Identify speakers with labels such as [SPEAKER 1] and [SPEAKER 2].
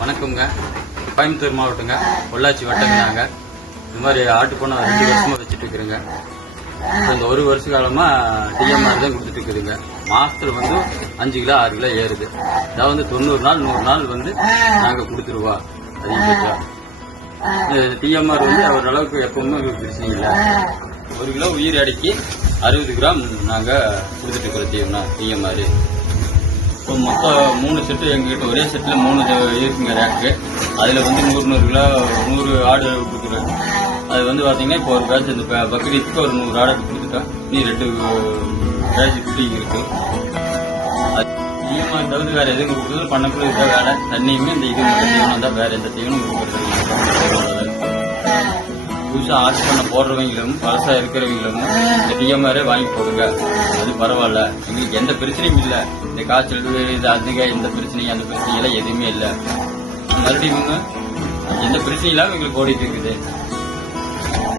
[SPEAKER 1] வணக்கம்ங்க. கோயம்புத்தூர் மாவட்டங்க. பொள்ளாச்சி வட்டங்க நாங்கள் இந்த மாதிரி ஆட்டு பண்ண ரெண்டு வருஷமா வச்சுட்டு இருக்கிறேங்க. இந்த ஒரு வருஷ காலமா டிஎம்ஆர் தான் கொடுத்துட்டு இருக்குதுங்க. மாசத்துல வந்து அஞ்சு கிலோ ஆறு கிலோ ஏறுது. அதாவது வந்து தொண்ணூறு நாள் நூறு நாள் வந்து நாங்க கொடுத்துருவோம் அதிகபட்சம். டிஎம்ஆர் வந்து அவர் அளவுக்கு எப்பவுமே பிரச்சனை இல்லை ஒரு கிலோ உயிர் அடக்கி அறுபது கிராம் நாங்க கொடுத்துட்டு இருக்கிறோம் தீவனா டிஎம்ஆர் இப்போ மொத்தம் மூணு செட்டு எங்ககிட்ட ஒரே செட்டில் மூணு இருக்குங்க ரேக்கு அதில் வந்து நூறு நூறு கிலோ நூறு ஆடு கொடுக்குறேன் அது வந்து பார்த்தீங்கன்னா இப்போ ஒரு பேட்ச் இந்த பக்ரீத்துக்கு ஒரு நூறு ஆடு கொடுத்துட்டோம் நீ ரெண்டு பேட்ச் குட்டிங்க இருக்கு. அதிகமாக தவிர்த்து வேறு எதுவும் கொடுக்குறது? பண்ணக்கூடிய வேலை. தண்ணியுமே இந்த இது மட்டும் தீவனம் தான் வேறு எந்த தீவனம் கொடுக்குறது புதுசாக ஆர்டர் பண்ண போடுறவங்களும் பழசாக இருக்கிறவங்களும் இந்த டிஎம்ஆரே வாங்கி போடுங்க. அது பரவாயில்ல. எங்களுக்கு எந்த பிரச்சனையும் இல்லை. இந்த காய்ச்சல் இது அதிக எந்த பிரச்சனையும் அந்த பிரச்சனையெல்லாம் எதுவுமே இல்லை. மறுபடியும் எந்த பிரச்சனையும் இல்லாமல் எங்களுக்கு ஓடிட்டு இருக்குது.